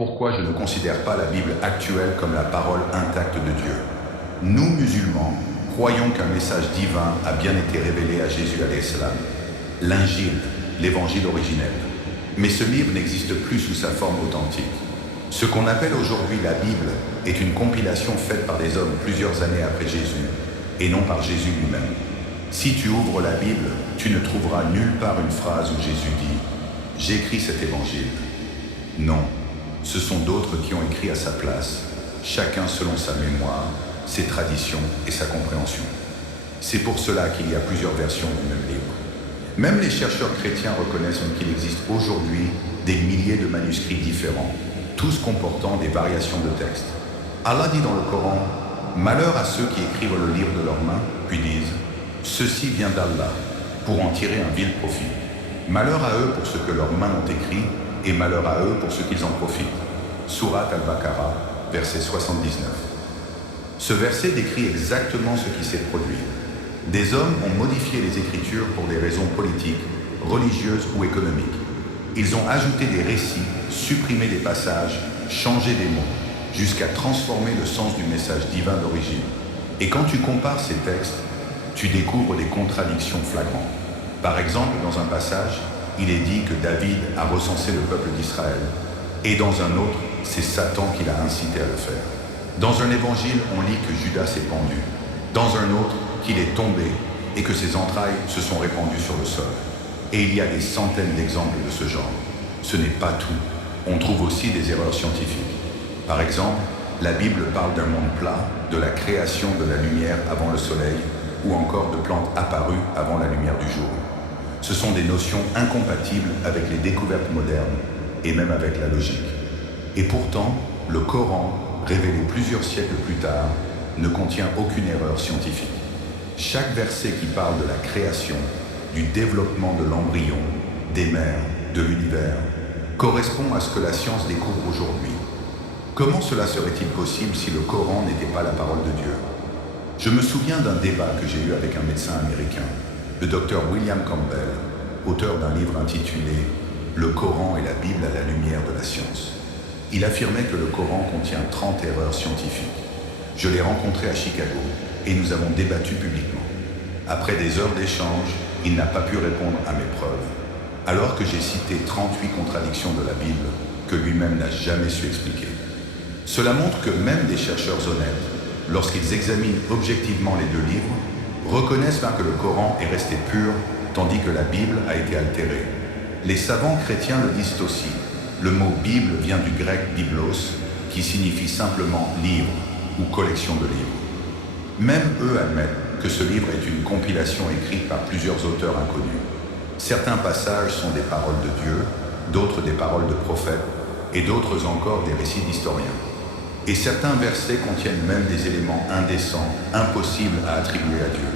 Pourquoi je ne considère pas la Bible actuelle comme la parole intacte de Dieu? Nous, musulmans, croyons qu'un message divin a bien été révélé à Jésus alayhi salam, l'Injil, l'évangile originel. Mais ce livre n'existe plus sous sa forme authentique. Ce qu'on appelle aujourd'hui la Bible est une compilation faite par des hommes plusieurs années après Jésus, et non par Jésus lui-même. Si tu ouvres la Bible, tu ne trouveras nulle part une phrase où Jésus dit « J'écris cet évangile ». Non, ce sont d'autres qui ont écrit à sa place, chacun selon sa mémoire, ses traditions et sa compréhension. C'est pour cela qu'il y a plusieurs versions du même livre. Même les chercheurs chrétiens reconnaissent qu'il existe aujourd'hui des milliers de manuscrits différents, tous comportant des variations de texte. Allah dit dans le Coran « Malheur à ceux qui écrivent le livre de leurs mains, puis disent « Ceci vient d'Allah » pour en tirer un vil profit. Malheur à eux pour ce que leurs mains ont écrit et malheur à eux pour ce qu'ils en profitent. Sourate Al-Baqarah, verset 79. Ce verset décrit exactement ce qui s'est produit. Des hommes ont modifié les Écritures pour des raisons politiques, religieuses ou économiques. Ils ont ajouté des récits, supprimé des passages, changé des mots, jusqu'à transformer le sens du message divin d'origine. Et quand tu compares ces textes, tu découvres des contradictions flagrantes. Par exemple, dans un passage, il est dit que David a recensé le peuple d'Israël, et dans un autre, c'est Satan qui l'a incité à le faire. Dans un évangile, on lit que Judas s'est pendu, dans un autre, qu'il est tombé et que ses entrailles se sont répandues sur le sol. Et il y a des centaines d'exemples de ce genre. Ce n'est pas tout. On trouve aussi des erreurs scientifiques. Par exemple, la Bible parle d'un monde plat, de la création de la lumière avant le soleil, ou encore de plantes apparues avant la lumière du jour. Ce sont des notions incompatibles avec les découvertes modernes et même avec la logique. Et pourtant, le Coran, révélé plusieurs siècles plus tard, ne contient aucune erreur scientifique. Chaque verset qui parle de la création, du développement de l'embryon, des mers, de l'univers, correspond à ce que la science découvre aujourd'hui. Comment cela serait-il possible si le Coran n'était pas la parole de Dieu? Je me souviens d'un débat que j'ai eu avec un médecin américain, le docteur William Campbell, auteur d'un livre intitulé « Le Coran et la Bible à la lumière de la science ». Il affirmait que le Coran contient 30 erreurs scientifiques. Je l'ai rencontré à Chicago et nous avons débattu publiquement. Après des heures d'échange, il n'a pas pu répondre à mes preuves, alors que j'ai cité 38 contradictions de la Bible que lui-même n'a jamais su expliquer. Cela montre que même des chercheurs honnêtes, lorsqu'ils examinent objectivement les deux livres, reconnaissent bien que le Coran est resté pur, tandis que la Bible a été altérée. Les savants chrétiens le disent aussi. Le mot Bible vient du grec biblos, qui signifie simplement livre ou collection de livres. Même eux admettent que ce livre est une compilation écrite par plusieurs auteurs inconnus. Certains passages sont des paroles de Dieu, d'autres des paroles de prophètes, et d'autres encore des récits d'historiens. Et certains versets contiennent même des éléments indécents, impossibles à attribuer à Dieu.